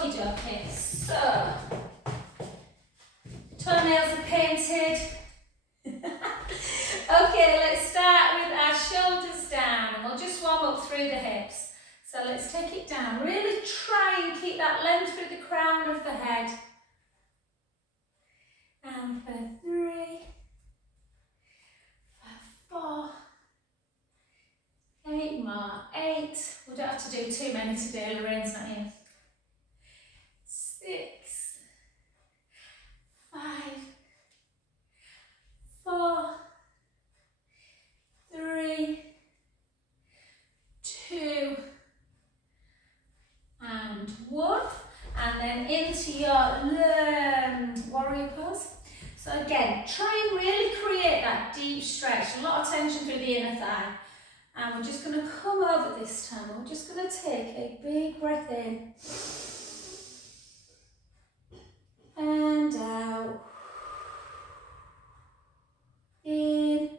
Okie dokie. So, toenails are painted. Okay, let's start with our shoulders down and we'll just warm up through the hips. So let's take it down. Really try and keep that length through the crown of the head. And for 3, for 4, 8 more, 8. We don't have to do too many today, Lorraine's not here. 6, 5, 4, 3, 2, and 1. And then into your warrior pose. So again, try and really create that deep stretch, a lot of tension through the inner thigh. And we're just going to come over this time. We're just going to take a big breath in and out. In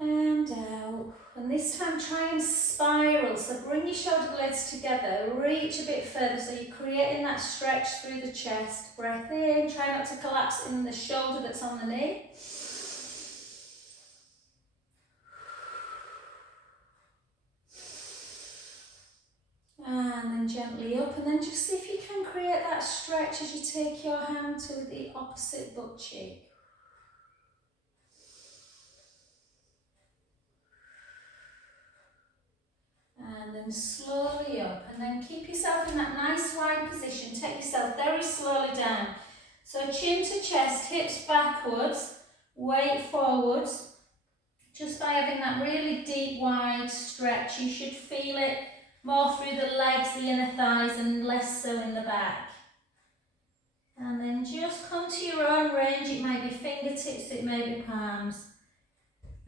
and out. And this time try and spiral. So bring your shoulder blades together, reach a bit further so you're creating that stretch through the chest. Breath in, try not to collapse in the shoulder that's on the knee. And then gently up, and then just see if you can create that stretch as you take your hand to the opposite butt cheek. And then slowly up, and then keep yourself in that nice wide position. Take yourself very slowly down. So chin to chest, hips backwards, weight forwards. Just by having that really deep wide stretch, you should feel it more through the legs, the inner thighs, and less so in the back. And then just come to your own range. It may be fingertips, it may be palms.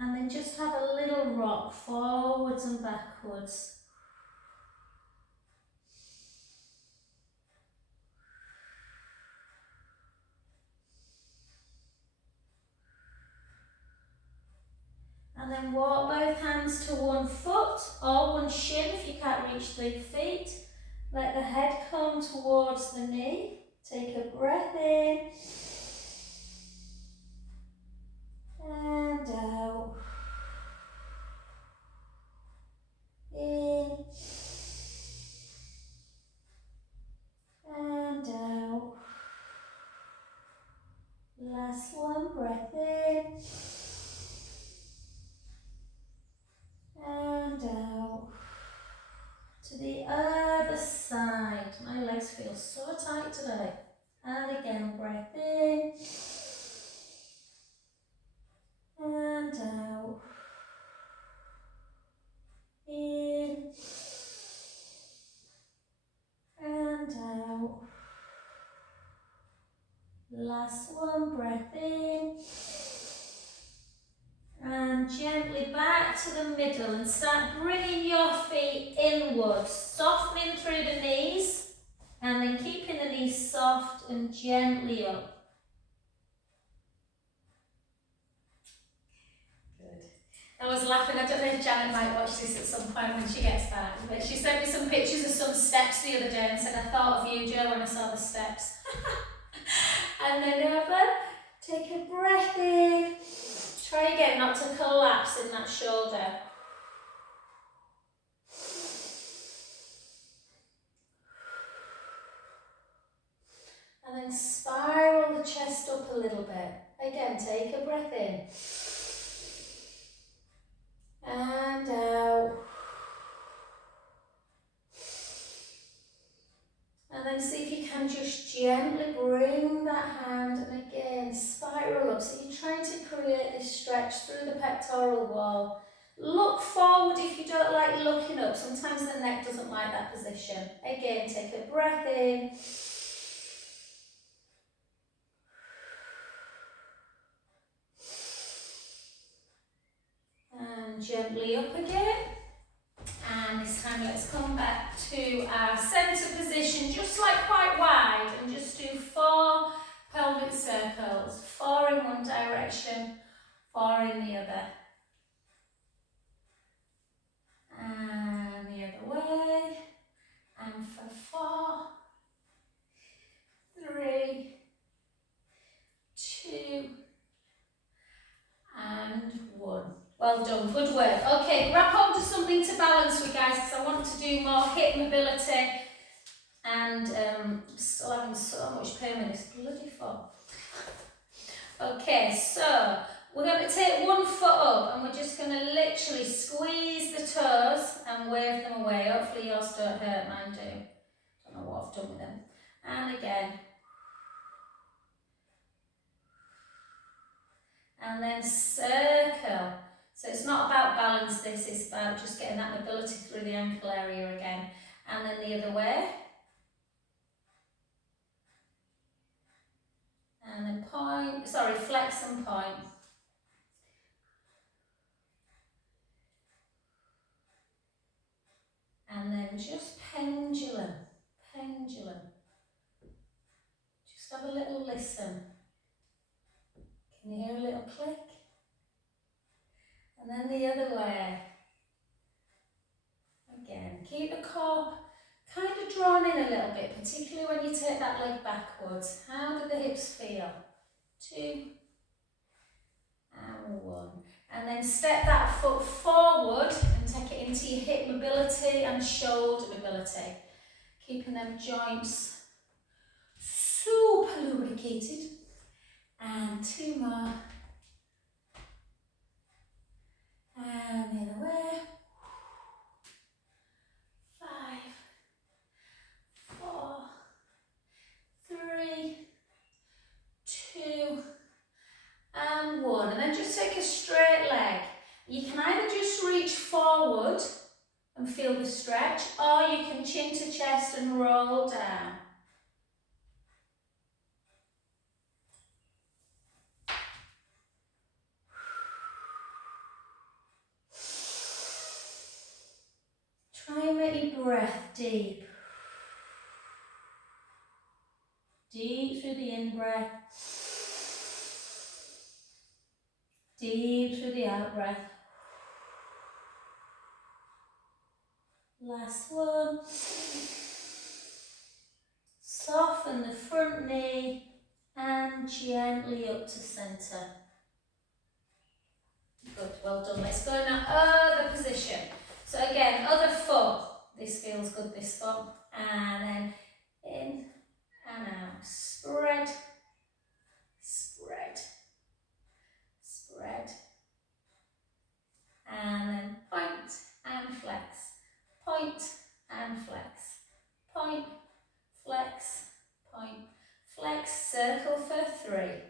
And then just have a little rock forwards and backwards. And then walk both hands to one foot or one shin if you can't reach 3 feet. Let the head come towards the knee. Take a breath in and out. In and out. Last one, breath in and out. To the other side. My legs feel so tight today. And again, breath in and out. In and out. Last one, breath in. And gently back to the middle and start bringing your feet inwards, softening through the knees and then keeping the knees soft and gently up. Good. I was laughing, I don't know if Janet might watch this at some point when she gets back, but she sent me some pictures of some steps the other day and said, I thought of you, Jo, when I saw the steps. And then over, take a breath in. Try again not to collapse in that shoulder. And then spiral the chest up a little bit. Again, take a breath in. And out. And then see if you can just gently bring that hand and again spiral up. So you're trying to create this stretch through the pectoral wall. Look forward if you don't like looking up. Sometimes the neck doesn't like that position. Again, take a breath in. And gently up again. And this time let's come back to our centre position, just like quite wide, and just do 4 pelvic circles, 4 in one direction, 4 in the other. And the other way. Well done, good work. Okay, grab hold of something to balance with, guys, because I want to do more hip mobility. And still having so much pain with this bloody foot. Okay, so we're going to take one foot up and we're just going to literally squeeze the toes and wave them away. Hopefully yours don't hurt, mine do. Don't know what I've done with them. And again. And then circle. So it's not about balance this, it's about just getting that mobility through the ankle area again. And then the other way. And then point, sorry, flex and point. And then just pendulum, pendulum. Just have a little listen. Can you hear a little click? And then the other way. Again, keep the core kind of drawn in a little bit, particularly when you take that leg backwards. How do the hips feel? 2 and 1. And then step that foot forward and take it into your hip mobility and shoulder mobility. Keeping them joints super lubricated. And 2 more. And the other way. 5, 4, 3, 2, and 1. And then just take a straight leg. You can either just reach forward and feel the stretch, or you can chin to chest and roll down. Try and make your breath deep. Deep through the in-breath. Deep through the out-breath. Last one. Soften the front knee and gently up to centre. Good, well done. Let's go now, other position. So again, other foot. This feels good, this foot. And then in and out. Spread, spread, spread. And then point and flex. Point and flex. Point, flex, point, flex. Circle for 3.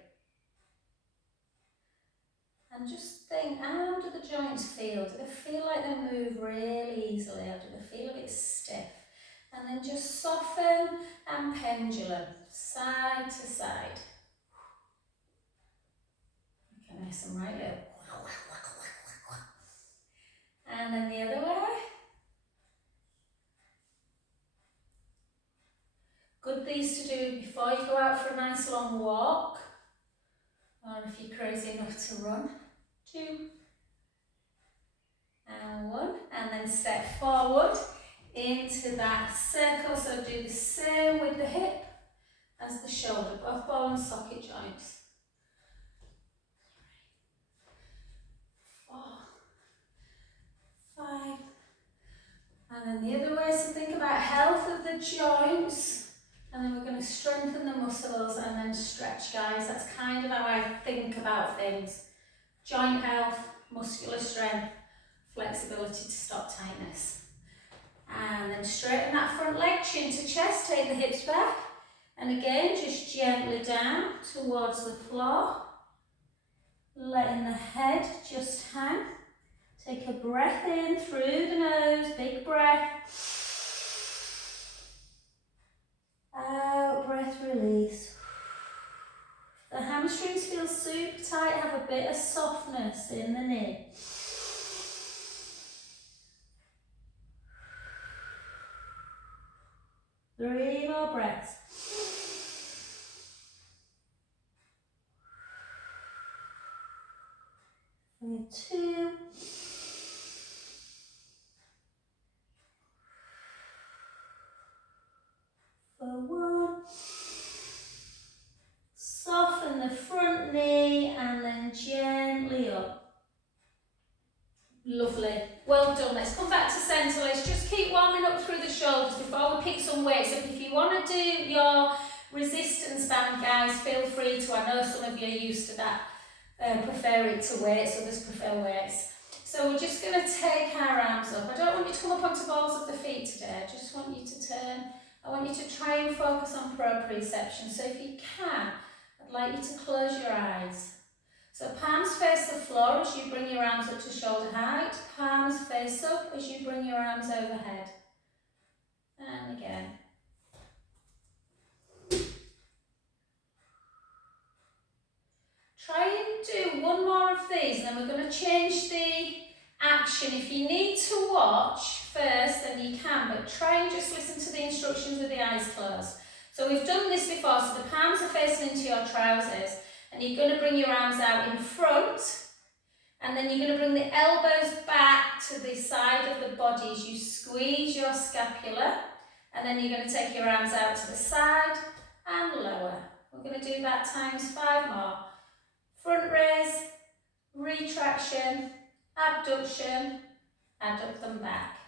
And just think, how do the joints feel? Do they feel like they move really easily, or do they feel a bit stiff? And then just soften and pendulum, side to side. Okay, nice and right there. And then the other way. Good these to do before you go out for a nice long walk, or if you're crazy enough to run. 2 and 1, and then step forward into that circle. So do the same with the hip as the shoulder, both ball and socket joints. 4, 5, and then the other way. So think about health of the joints, and then we're going to strengthen the muscles and then stretch, guys. That's kind of how I think about things. Joint health, muscular strength, flexibility to stop tightness. And then straighten that front leg, chin to chest, take the hips back. And again, just gently down towards the floor. Letting the head just hang. Take a breath in through the nose, big breath. Out, breath, release. The hamstrings feel super tight, have a bit of softness in the knee. Three more breaths. And 2. For 1. Soften the front knee and then gently up. pick some weights up. If you want to do your resistance band, guys, feel free to. I know some of you are used to that, prefer it to weights, others prefer weights. So we're just going to take our arms up. I don't want you to come up onto balls of the feet today, I just want you to turn. I want you to try and focus on proprioception. So if you can, I'd like you to close your eyes. So palms face the floor as you bring your arms up to shoulder height. Palms face up as you bring your arms overhead. And again. Try and do one more of these, and then we're going to change the action. If you need to watch first, then you can, but try and just listen to the instructions with the eyes closed. So we've done this before, so the palms are facing into your trousers, and you're going to bring your arms out in front, and then you're going to bring the elbows back to the side of the body as you squeeze your scapula, and then you're going to take your arms out to the side and lower. We're going to do that times 5 more. Front raise, retraction, abduction, adduct them back.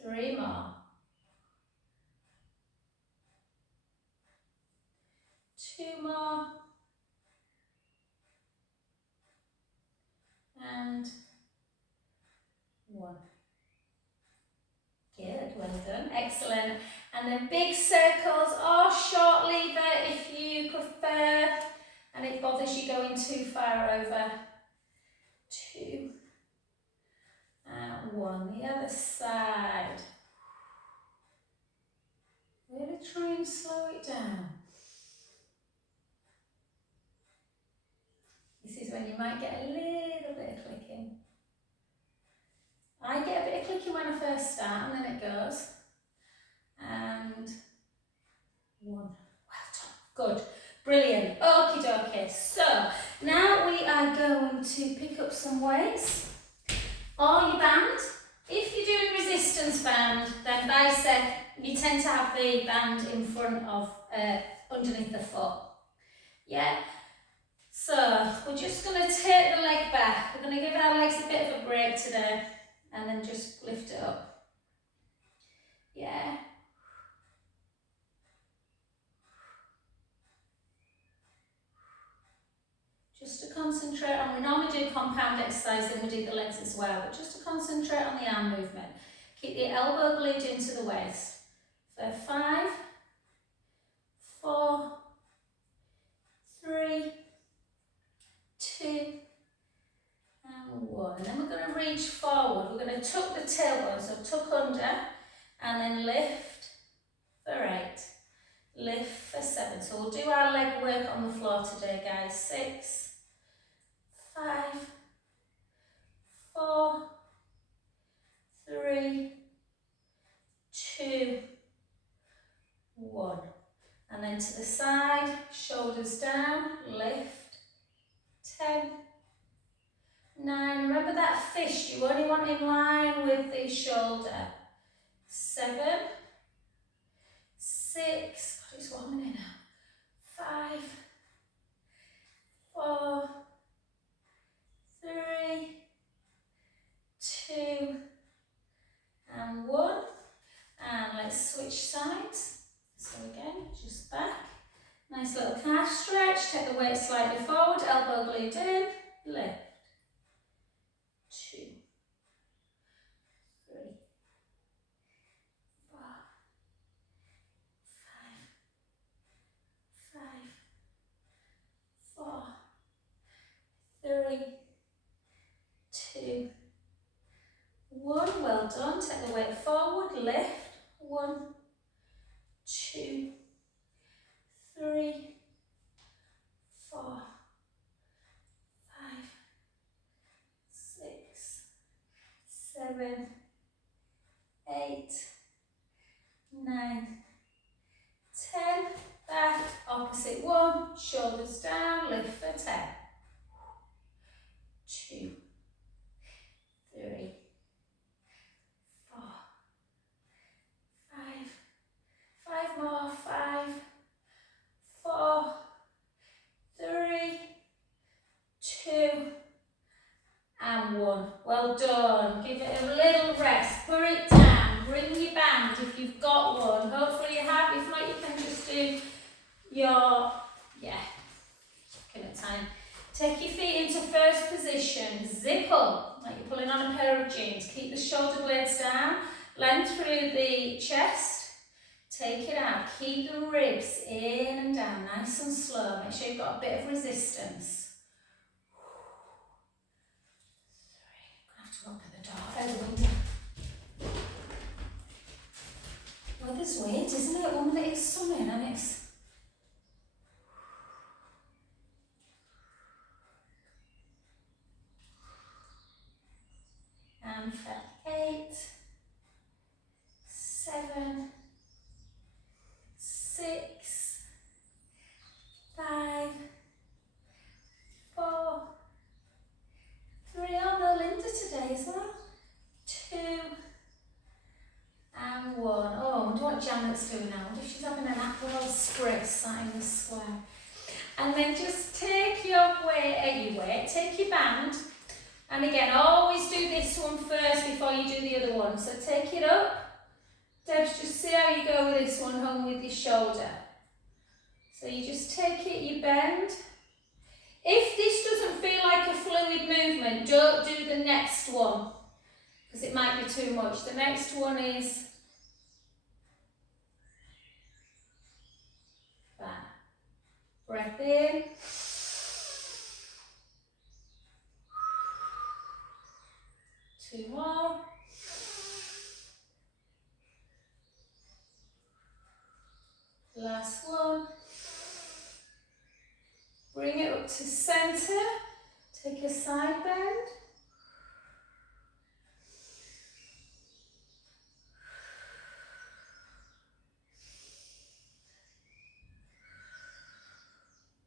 Three more. 2 more. And 1. Good, well done, excellent. And then big circles or short lever if you prefer and it bothers you going too far over. 2 and 1. The other side. Really try and slow it down. This is when you might get a little bit of clicking. I get a bit of clicking when I first start and then it goes. And 1. Well done. Good. Brilliant. Okie dokie. So now we are going to pick up some weights or your band. If you're doing resistance band, then bicep, you tend to have the band in front of, underneath the foot. Yeah? So we're just going to take the leg back. We're going to give our legs a bit of a break today and then just lift it up. Yeah? Just to concentrate on, we normally do compound exercise and we do the legs as well, but just to concentrate on the arm movement. Keep the elbow glued into the waist. For 5, 4, 3, 2, and 1. And then we're going to reach forward. We're going to tuck the tailbone, so tuck under, and then lift for 8. Lift for 7. So we'll do our leg work on the floor today, guys. 6, 5, 4, 3, 2, 1. And then to the side, shoulders down, lift. 10, 9. Remember that fist, you only want in line with the shoulder. 7, 6, God, it's 1 minute now. 5, 4, 3, 2, and 1. And let's switch sides. So again, just back. Nice little calf stretch. Take the weight slightly forward, elbow glued in, lift. 2, 3, 4, 5, 4, 3, 2, 1. Well done. Take the weight forward, lift. 1, 2, 3, 4, 5, 6, 7, 8, 9, 10. Back, opposite 1, shoulders down, lift for 10. 2, 3, 4, 5, 5 more, 5, 4, 3, 2, well done. Give it a little rest, put it down, bring your band if you've got one. Hopefully you have, if not you can just do your, taking a time. Take your feet into first position, zip up, like you're pulling on a pair of jeans. Keep the shoulder blades down, length through the chest, take it out. Keep the ribs in and down, nice and slow. Make sure you've got a bit of resistance. I have to open the door, the window. Weather's weird, isn't it? One minute it's sunny and it's... And for 8, 7, 6, 5, 4, 3, oh no, Linda today as well, 2, and 1. Oh, I wonder what Janet's doing now. I wonder if she's having an Aperol spritz sat in the square. And then just take your weight, take your band, and again, always do this one first before you do the other one. So take it up. Debs, just see how you go with this one home with your shoulder. So you just take it, you bend. If this doesn't feel like a fluid movement, don't do the next one, because it might be too much. The next one is back. Breath in. 2 more. Last one. Bring it up to center. Take a side bend.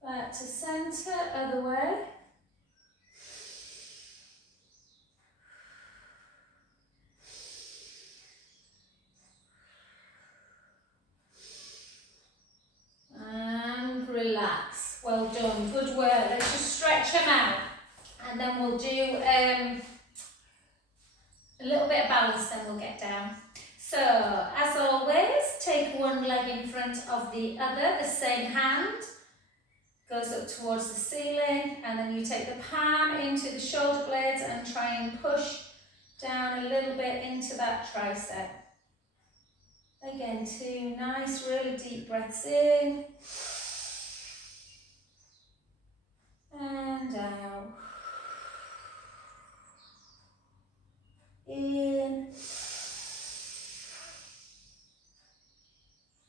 Back to center, other way. And relax. Well done, good work. Let's just stretch them out. And then we'll do a little bit of balance, then we'll get down. So, as always, take one leg in front of the other, the same hand goes up towards the ceiling, and then you take the palm into the shoulder blades and try and push down a little bit into that tricep. Again, 2 nice, really deep breaths in and out. In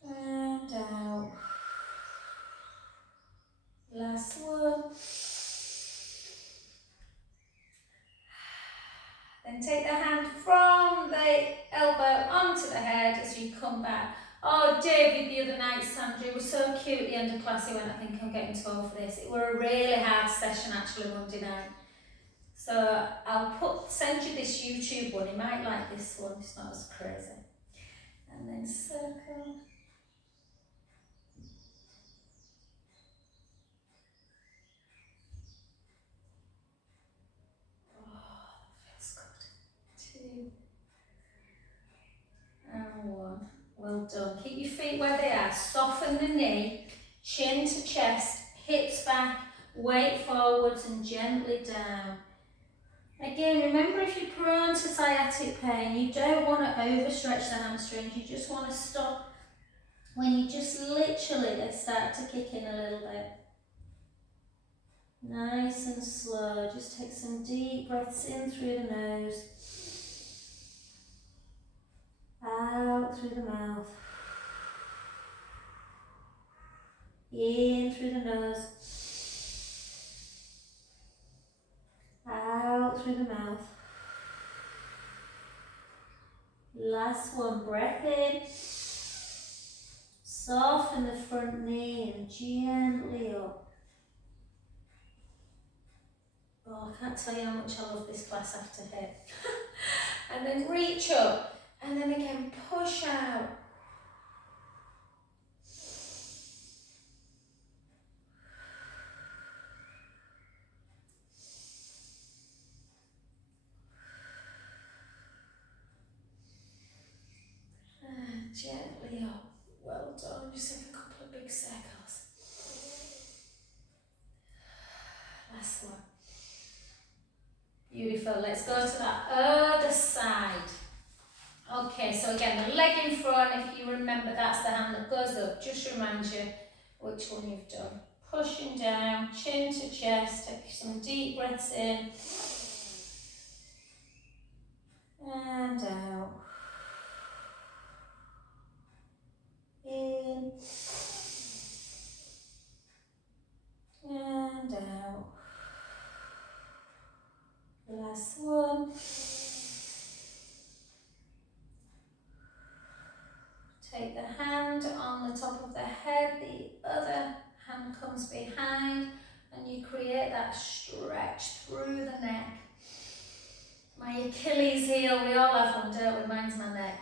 and out. Last one. Then take the hand from the elbow onto the head as you come back. Oh, David the other night, Sandra, it was so cute at the end of class. He went, I think I'm getting too old for this. It were a really hard session actually Monday night. So I'll send you this YouTube one. You might like this one. It's not as crazy. And then circle. Oh, that feels good. 2 and 1. Well done. Keep your feet where they are. Soften the knee, chin to chest, hips back, weight forwards and gently down. Again, remember if you're prone to sciatic pain, you don't want to overstretch the hamstrings. You just want to stop when you just literally they start to kick in a little bit. Nice and slow. Just take some deep breaths in through the nose. Out through the mouth. In through the nose. Out through the mouth. Last one, breath in. Soften the front knee and gently up. Oh, I can't tell you how much I love this class after HIIT. And then reach up. And then again, push out. Last one. Beautiful. Let's go to that other side. Okay, so again, the leg in front, if you remember, that's the hand that goes up. Just remind you which one you've done. Pushing down, chin to chest, take some deep breaths in. And out. In. And out. Last one. Take the hand on the top of the head, the other hand comes behind, and you create that stretch through the neck. My Achilles heel, we all have one, don't we? Mine's my neck.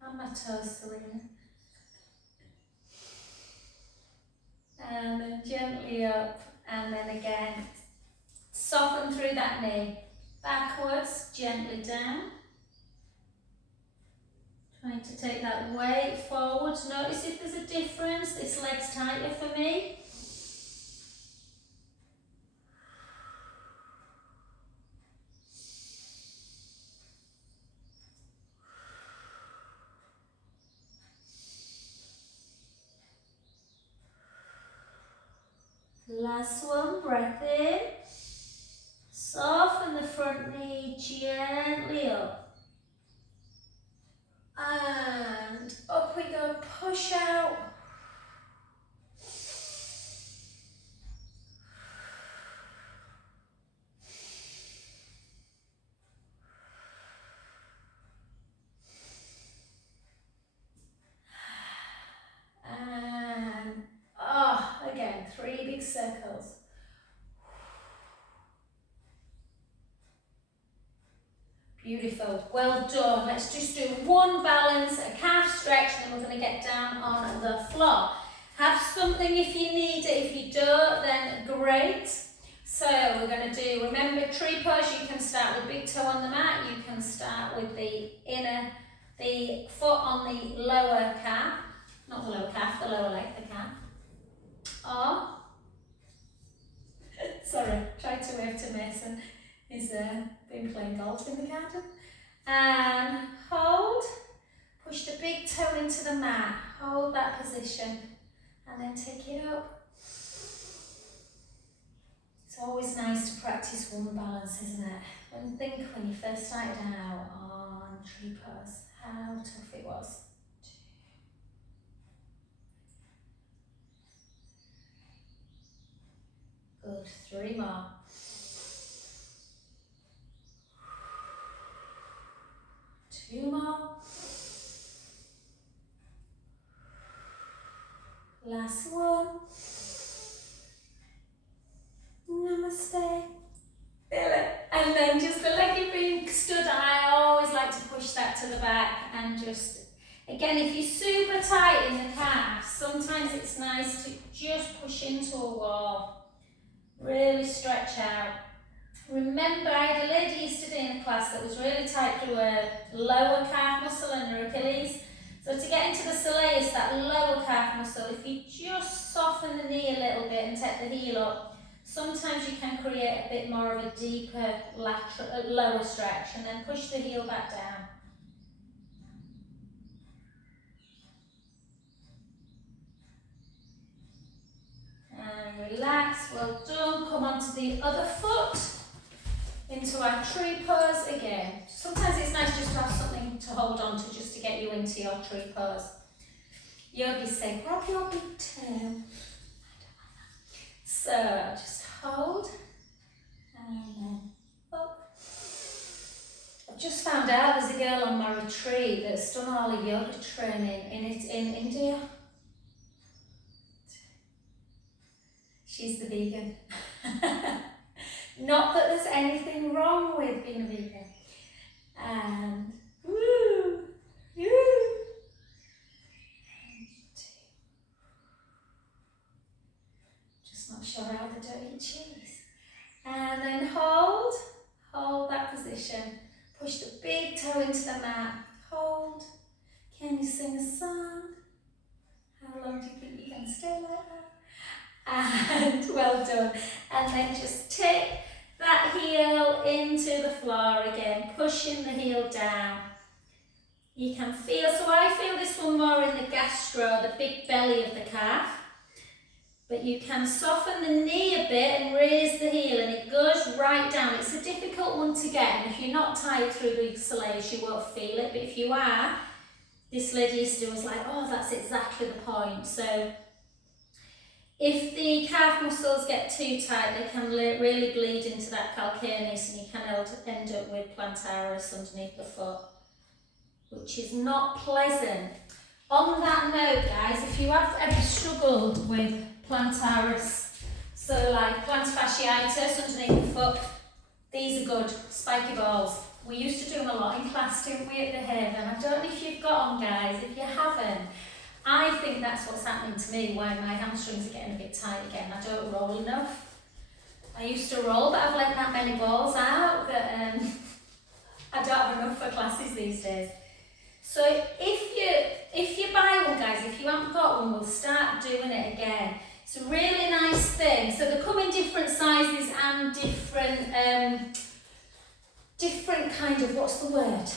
And my toes, Selena. And then gently up, and then again, soften through that knee. Backwards, gently down. Trying to take that weight forwards. Notice if there's a difference. This leg's tighter for me. Last one, breath in. Soften the front knee gently up. And up we go, push out. And again, 3 big circles. Beautiful, well done. Let's just do one balance, a calf stretch, and then we're going to get down on the floor. Have something if you need it. If you don't, then great. So we're going to do, remember, tree pose. You can start with big toe on the mat. You can start with the foot on the lower calf. Not the lower calf, the lower leg, the calf. Or, sorry, tried to wave to Mason. He's been playing golf in the garden. And hold. Push the big toe into the mat. Hold that position. And then take it up. It's always nice to practice one balance, isn't it? And think when you first started out on tree pose, how tough it was. Good, 3 more. Two more. Last one. Namaste. Feel it. And then just the leg being stood. I always like to push that to the back and just, again, if you're super tight in the calves, sometimes it's nice to just push into a wall. Really stretch out. Remember, I had a lady yesterday in the class that was really tight through her lower calf muscle and her Achilles. So to get into the soleus, that lower calf muscle, if you just soften the knee a little bit and take the heel up, sometimes you can create a bit more of a deeper lateral, lower stretch, and then push the heel back down. And relax, well done. Come on to the other foot. Into our tree pose again. Sometimes it's nice just to have something to hold on to just to get you into your tree pose. Yogis say, grab your big toe. So just hold and then up. I've just found out there's a girl on my retreat that's done all the yoga training in India. She's the vegan. Not that there's anything wrong with being a vegan. And woo, woo. Just not sure how they don't eat cheese. And then hold that position. Push the big toe into the mat. Hold. Can you sing a song? And well done. And then just take that heel into the floor again, pushing the heel down. You can feel, so I feel this one more in the gastro, the big belly of the calf. But you can soften the knee a bit and raise the heel, and it goes right down. It's a difficult one to get, and if you're not tied through the soleus, you won't feel it. But if you are, this lady yesterday was like, oh, that's exactly the point. So if the calf muscles get too tight, they can really bleed into that calcaneus, and you can end up with plantaris underneath the foot, which is not pleasant. On that note, guys, if you have ever struggled with plantaris, so like plantar fasciitis underneath the foot, these are good, spiky balls. We used to do them a lot in class, didn't we, at the Haven? I don't know if you've got them, guys. If you haven't, I think that's what's happening to me, why my hamstrings are getting a bit tight again. I don't roll enough. I used to roll, but I've let that many balls out that I don't have enough for classes these days. So if you buy one, guys, if you haven't got one, we'll start doing it again. It's a really nice thing. So they come in different sizes and different kind of, what's the word?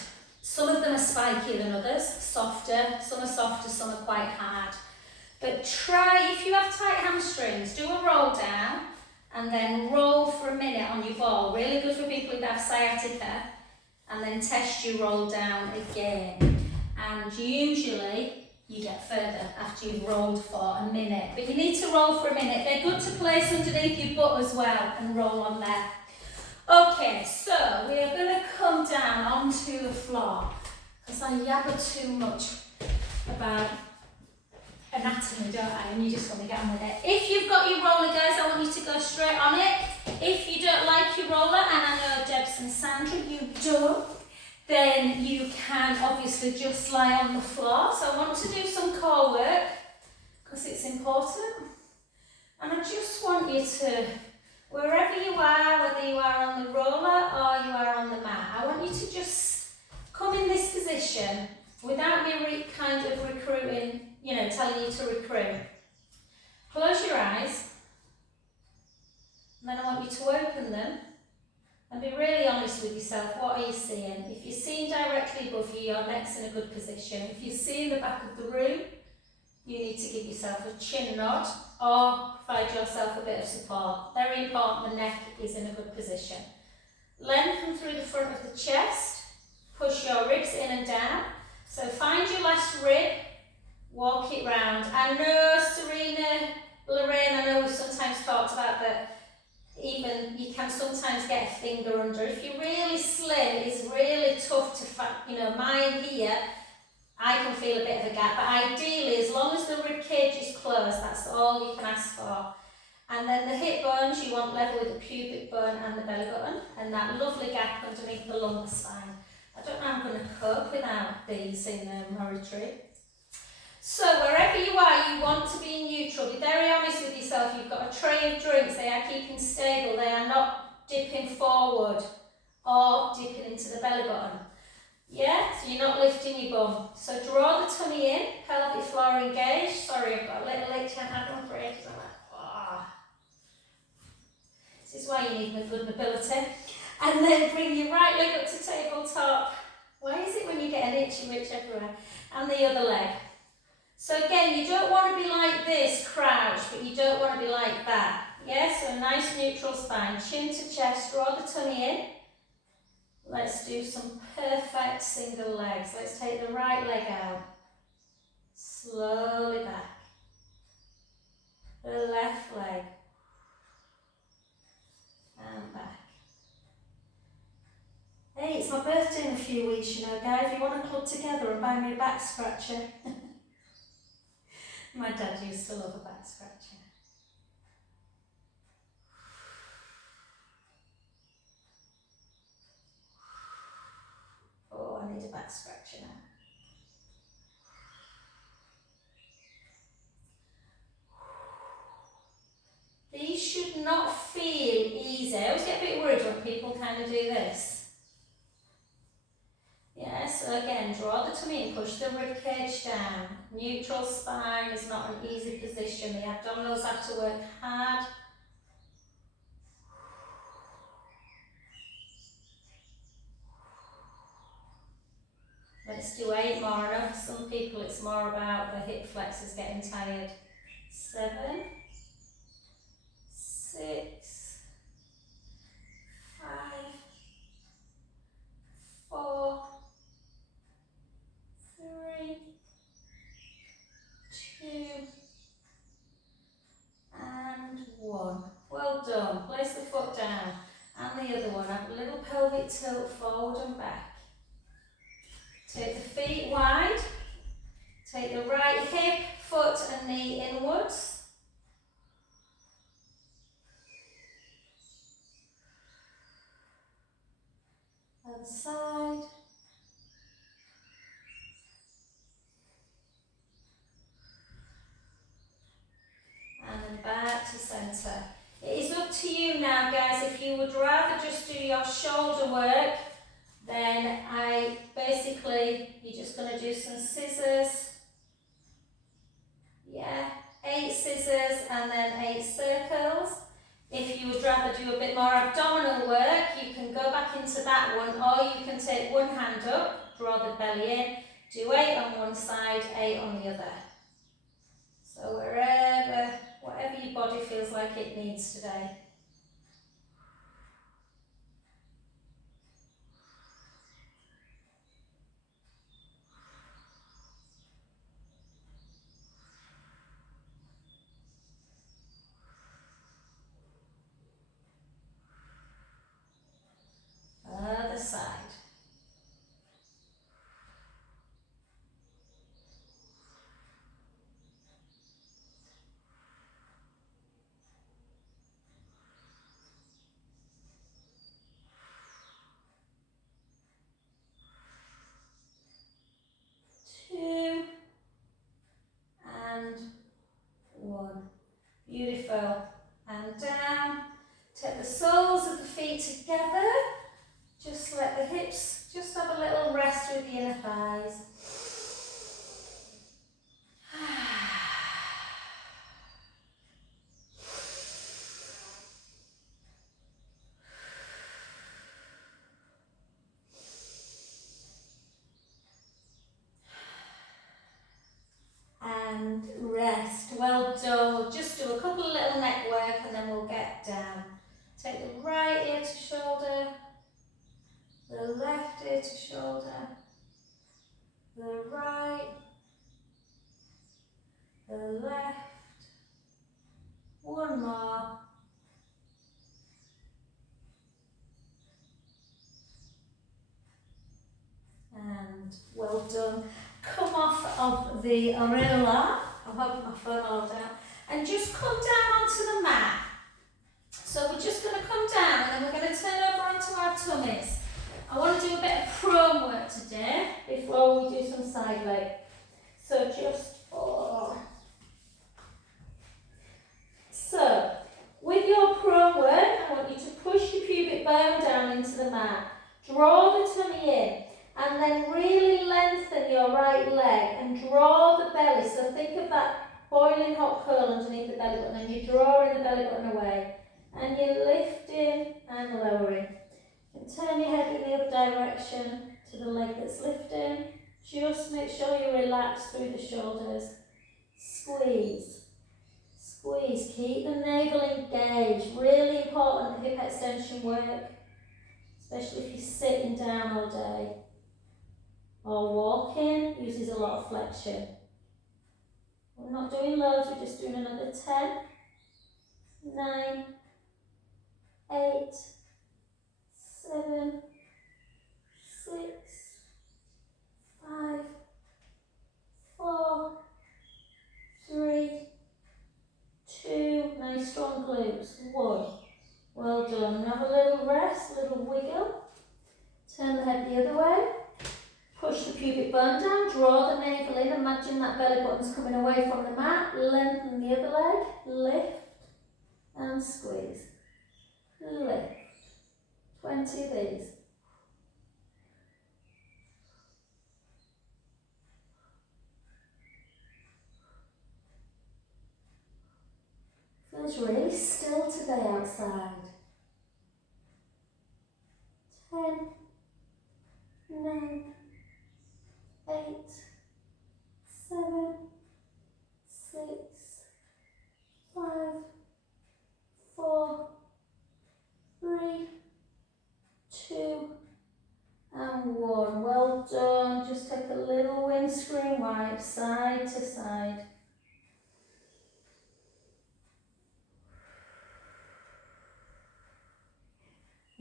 Some of them are spikier than others, softer. Some are softer, some are quite hard. But try, if you have tight hamstrings, do a roll down and then roll for a minute on your ball. Really good for people who have sciatica. And then test your roll down again. And usually you get further after you've rolled for a minute. But you need to roll for a minute. They're good to place underneath your butt as well and roll on there. Okay, so we are going to come down onto the floor because I yabber too much about anatomy, don't I? And you just want to get on with it. If you've got your roller, guys, I want you to go straight on it. If you don't like your roller, and I know Debs and Sandra, you don't, then you can obviously just lie on the floor. So I want to do some core work because it's important. And I just want you to, wherever you are, whether you are on the roller or you are on the mat, I want you to just come in this position without me kind of recruiting, you know, telling you to recruit. Close your eyes. And then I want you to open them and be really honest with yourself. What are you seeing? If you're seeing directly above you, your neck's in a good position. If you're seeing the back of the room, you need to give yourself a chin nod or provide yourself a bit of support. Very important, the neck is in a good position. Lengthen through the front of the chest. Push your ribs in and down. So find your last rib, walk it round. I know, Serena, Lorraine, I know we've sometimes talked about that. Even you can sometimes get a finger under. If you're really slim, it's really tough to, you know, mine here, I can feel a bit of a gap, but ideally, as long as the rib cage is closed, that's all you can ask for. And then the hip bones, you want level with the pubic bone and the belly button, and that lovely gap underneath the lumbar spine. I don't know how I'm going to cope without these in my retreat. So wherever you are, you want to be neutral. Be very honest with yourself. You've got a tray of drinks. They are keeping stable. They are not dipping forward or dipping into the belly button. Yeah, so you're not lifting your bum. So draw the tummy in, pelvic floor engaged. Sorry, I've got a little itch. I had one for ages. I'm like, oh. This is why you need good mobility. And then bring your right leg up to tabletop. Why is it when you get an itchy itch everywhere? And the other leg. So again, you don't want to be like this, crouch, but you don't want to be like that. Yeah, so a nice neutral spine. Chin to chest, draw the tummy in. Let's do some perfect single legs. Let's take the right leg out. Slowly back. The left leg. And back. Hey, it's my birthday in a few weeks, you know, guys. If you want to club together and buy me a back scratcher. My dad used to love a back scratcher. Oh, I need a back scratcher now. These should not feel easy. I always get a bit worried when people kind of do this. Yeah, so again, draw the tummy in, push the rib cage down. Neutral spine is not an easy position. The abdominals have to work hard. Let's do 8 more. I know for some people it's more about the hip flexors getting tired. 7, 6, 5, 4, 3, 2, and 1. Well done. Place the foot down. And the other one. Have a little pelvic tilt forward and back. Take the feet wide. Take the right hip, foot and knee inwards. Other side. And then back to centre. It is up to you now, guys. If you would rather just do your shoulder work, then you're just going to do some scissors. Yeah, 8 scissors and then 8 circles. If you would rather do a bit more abdominal work, you can go back into that one, or you can take one hand up, draw the belly in, do 8 on one side, 8 on the other. So whatever your body feels like it needs today. Other side. Two and 1. Beautiful. And down. Take the soles of the feet together. Just let the hips just have a little rest with the inner thighs. And rest. Well done. We'll just do a couple of little neck work and then we'll get down. Take the right ear to shoulder, the left ear to shoulder, the right, the left. One more. And well done. Come off of the areola. I'm holding my phone all down. And just come down onto the mat. So we're just going to come down and then we're going to turn over onto our tummies. I want to do a bit of prone work today before we do some side leg. So So, with your prone work, I want you to push your pubic bone down into the mat. Draw the tummy in. And then really lengthen your right leg and draw the belly. So think of that boiling hot curl underneath the belly button and you're drawing the belly button away. And you're lifting and lowering. You can turn your head in the other direction to the leg that's lifting. Just make sure you relax through the shoulders. Squeeze. Squeeze. Keep the navel engaged. Really important hip extension work. Especially if you're sitting down all day. Or walking uses a lot of flexion. We're not doing loads, we're just doing another 10, 9, 8, 7, 6, 5, 4, 3, 2, nice strong glutes, 1. Well done. Have a little rest, a little wiggle. Turn the head the other way. Push the pubic bone down, draw the navel in, imagine that belly button's coming away from the mat, lengthen the other leg, lift and squeeze, lift, 20 of these. Feels really still today outside. 10, 9, 8, 7, 6, 5, 4, 3, 2, and 1. Well done. Just take a little windscreen wipe side to side.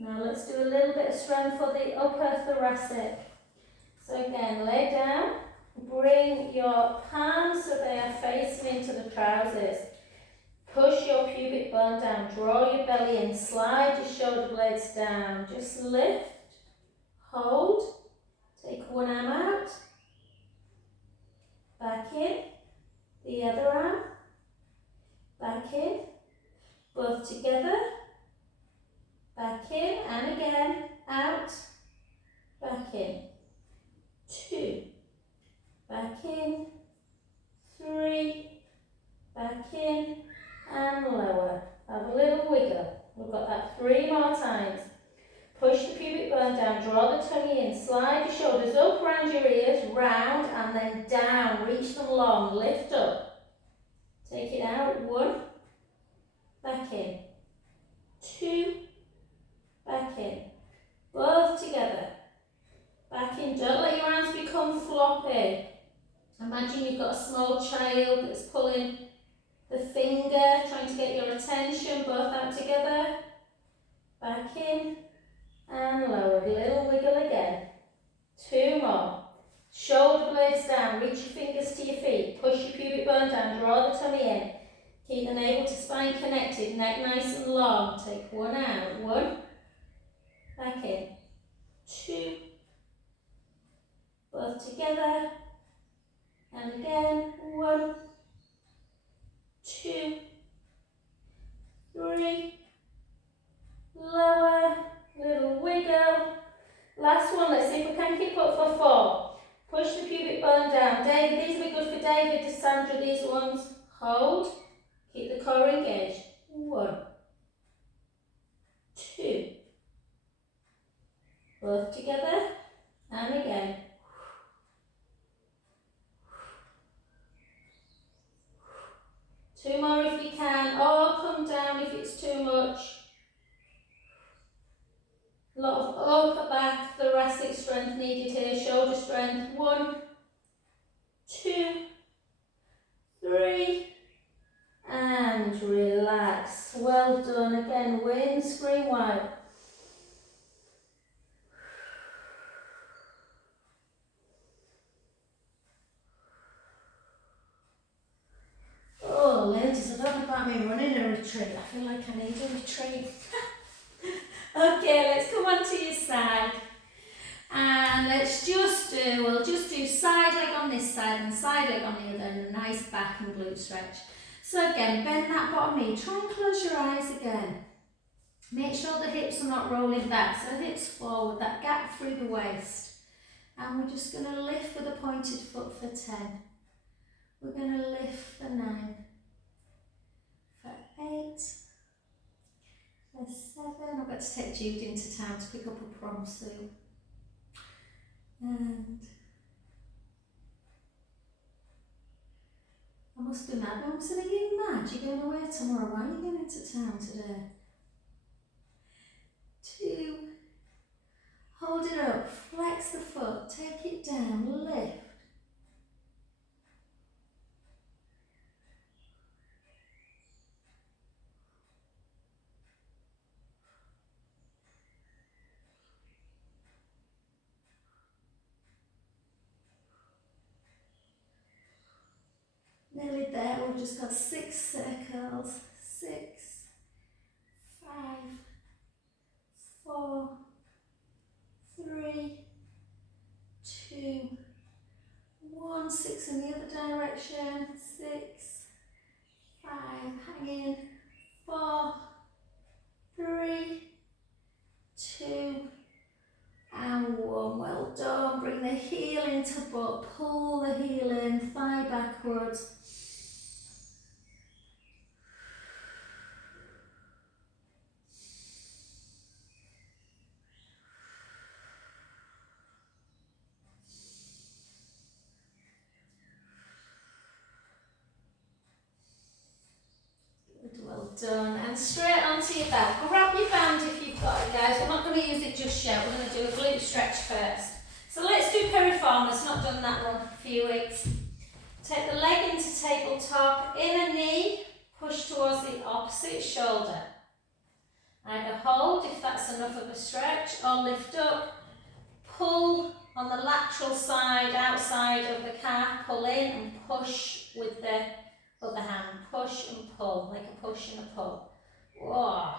Now let's do a little bit of strength for the upper thoracic. So again, lay down, bring your palms so they are facing into the trousers. Push your pubic bone down, draw your belly in, slide your shoulder blades down. Just lift, hold, take one arm out, back in, the other arm, back in, both together, back in, and again, out, back in. 2, back in, 3, back in, and lower. Have a little wiggle. We've got that 3 more times. Push the pubic bone down, draw the tummy in, slide your shoulders up around your ears, round, and then down. Reach them long, lift up. Take it out, 1, back in, 2, back in, both together. Back in, don't let your arms become floppy. Imagine you've got a small child that's pulling the finger, trying to get your attention, both out together. Back in and lower, little wiggle again. 2 more. Shoulder blades down, reach your fingers to your feet, push your pubic bone down, draw the tummy in. Keep the navel to spine connected, neck nice and long. Take 1 out, 1, back in, 2, both together, and again, 1, 2, 3, lower, little wiggle. Last one, let's see if we can keep up for 4. Push the pubic bone down. David, these will be good for David, to Sandra, these ones. Hold, keep the core engaged. 1, 2, both together, and again. 2 more if you can, or come down if it's too much. A lot of upper back, thoracic strength needed here, shoulder strength. 1, 2, 3, and relax. Well done. Again, windscreen wipe. Oh, ladies, I don't know about me running a retreat. I feel like I need a retreat. Okay, let's come on to your side. And we'll just do side leg on this side and side leg on the other, and a nice back and glute stretch. So again, bend that bottom knee, try and close your eyes again. Make sure the hips are not rolling back, so hips forward, that gap through the waist. And we're just going to lift with a pointed foot for 10. We're going to lift for 9, for 8, for 7. I've got to take Jude into town to pick up a prom suit. And I must be mad. Mum said, are you mad? You're going away tomorrow. Why are you going into town today? 2. Hold it up. Flex the foot. Take it down. Lift. Nearly there. We've just got 6 circles. 6, 5, 4, 3, 2, 1. 6 in the other direction. 6, 5, hang in. 4, 3, 2, and 1. Well done. Bring the heel into butt. Pull the heel in. Thigh backwards. done. And straight onto your belt. Grab your band if you've got it, guys. We're not going to use it just yet. We're going to do a glute stretch first. So let's do piriformis. Not done that one for a few weeks. Take the leg into tabletop. Inner knee. Push towards the opposite shoulder. Either hold if that's enough of a stretch, or lift up. Pull on the lateral side, outside of the calf. Pull in and push with the other hand. Push and pull, like a push and a pull. Whoa.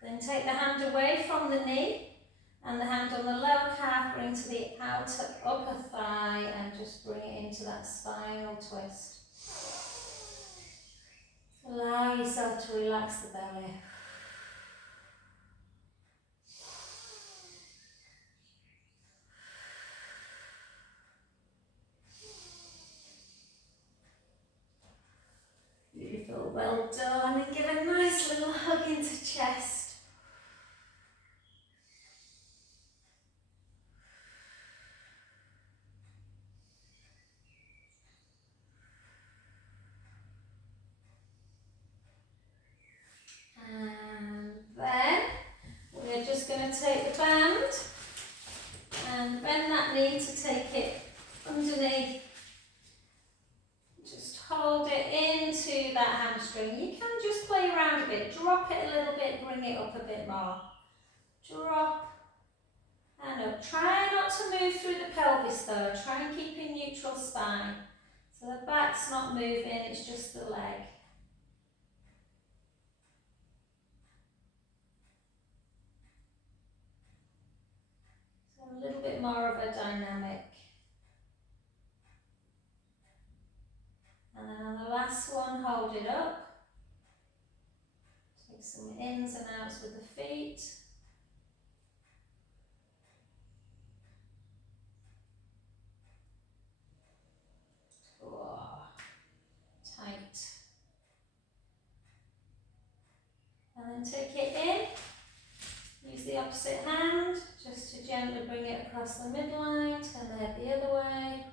Then take the hand away from the knee and the hand on the lower calf, bring to the outer upper thigh and just bring it into that spinal twist. Allow yourself to relax the belly. Beautiful, well done, and give a nice little hug into chest. And then we're just going to take the band and bend that knee to take it underneath. Just hold it into that hamstring. You can just play around a bit, drop it a little bit, bring it up a bit more. Drop and up. Try not to move through the pelvis though. Try and keep a neutral spine. So the back's not moving, it's just the leg. So a little bit more of a dynamic. And then on the last one, hold it up. Take some ins and outs with the feet. Oh, tight. And then take it in. Use the opposite hand just to gently bring it across the midline. Turn the head the other way.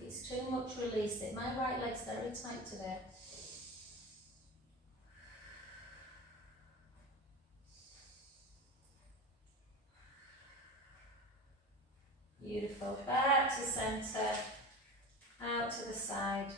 If it's too much, release it. My right leg's very tight today. Beautiful. Back to centre. Out to the side.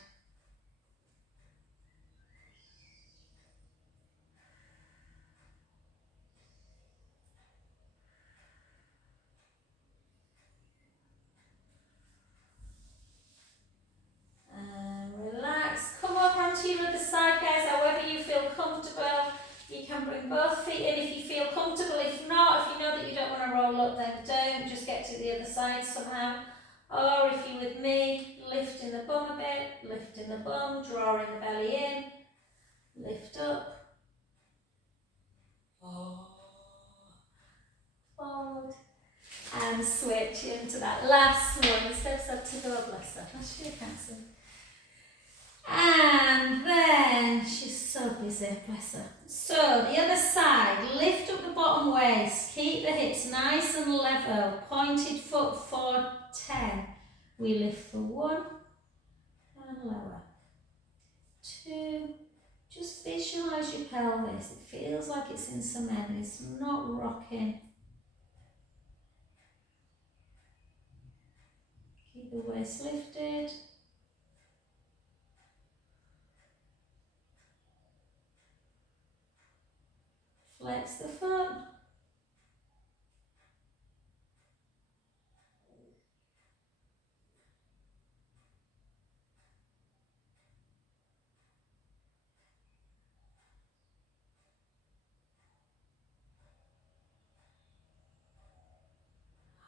And relax. Come up onto your other side, guys, however you feel comfortable. You can bring both feet in if you feel comfortable. If not, if you know that you don't want to roll up, then don't. Just get to the other side somehow. Or if you're with me, lifting the bum a bit, lifting the bum, drawing the belly in, lift up, forward, and switch into that last one. Steps up to go, bless her. That's your cancer. And then she's so busy, bless her. So the other side, lift up the bottom waist, keep the hips nice and level, pointed foot for 10. We lift for 1 and lower. 2. Just visualise your pelvis. It feels like it's in cement, it's not rocking. Keep the waist lifted. Flex the foot.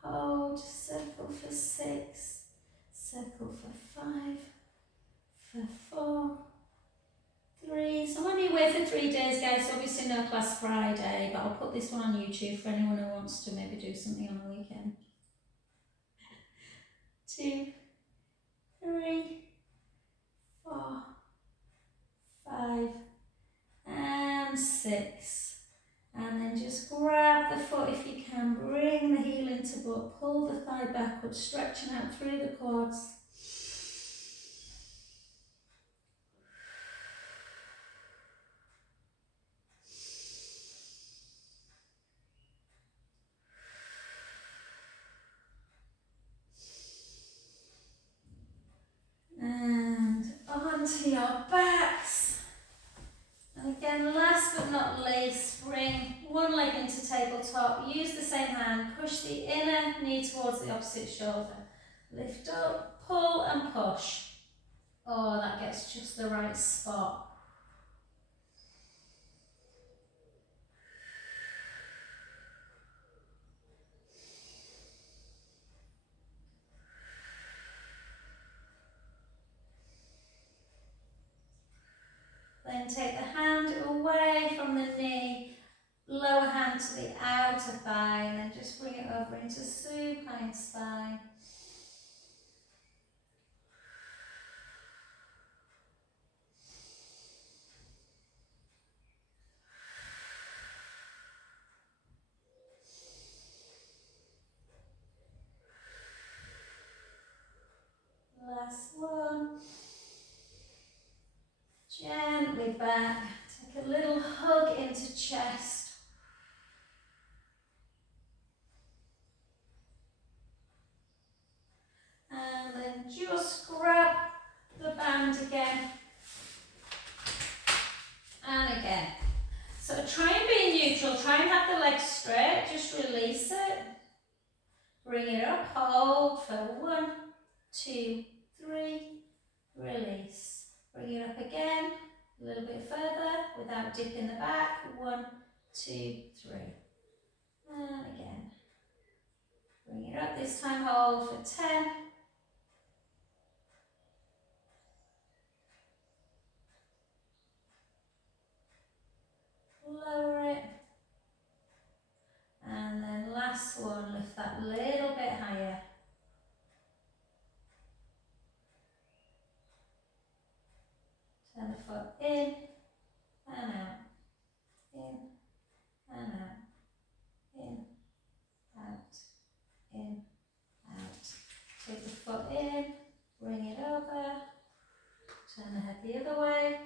Hold, circle for 6, circle for 5, for 4, 3. So I'm only away for 3 days, guys, so obviously no class Friday, but I'll put this one on YouTube for anyone who wants to maybe do something on the weekend. 2, 3, 4, 5, and 6. And then just grab the foot if you can, bring the heel into butt, pull the thigh backwards, stretching out through the quads. And onto your backs. And again, last but not least, bring one leg into tabletop. Use the same hand. Push the inner knee towards the opposite shoulder. Lift up, pull and push. Oh, that gets just the right spot. Then take the hand away from the knee, lower hand to the outer thigh, and then just bring it over into supine spine. Last one. Gently back. Take a little hug into chest. And then just grab the band again. And again. So try and be neutral. Try and have the legs straight. Just release it. Bring it up. Hold for 1, 2, 3. Release. Bring it up again. A little bit further without dipping the back. 1, 2, 3. And again. Bring it up. This time hold for 10. Lower it. And then last one, lift that little bit higher. Turn the foot in and out. In and out. In, out, in, out. Take the foot in, bring it over. Turn the head the other way.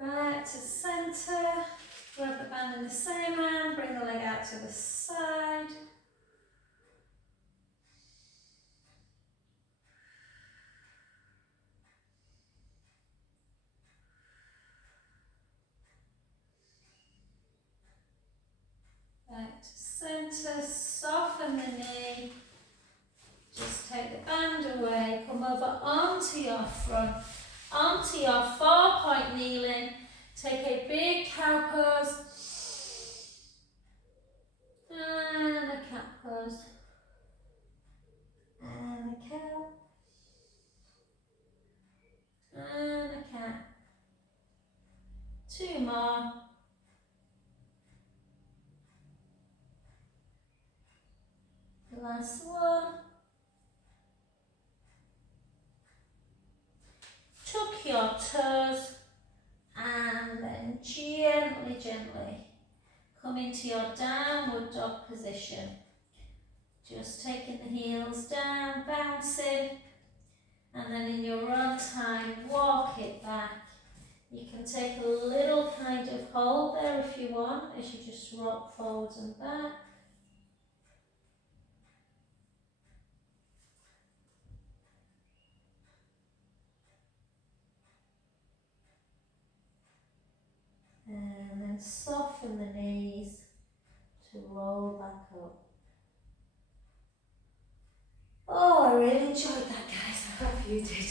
Back to centre. Grab the band in the same hand. Bring the leg out to the side. Back to centre. Soften the knee. Just take the band away. Come over onto your front. Onto your 4-point kneeling. Take a big cow pose. And a cat pose. And a cow. And a cat. 2 more. Last one. Tuck your toes. And then gently, gently come into your downward dog position. Just taking the heels down, bouncing, and then in your own time, walk it back. You can take a little kind of hold there if you want, as you just rock forwards and back. And then soften the knees to roll back up. Oh, I really enjoyed that, guys. I hope you did.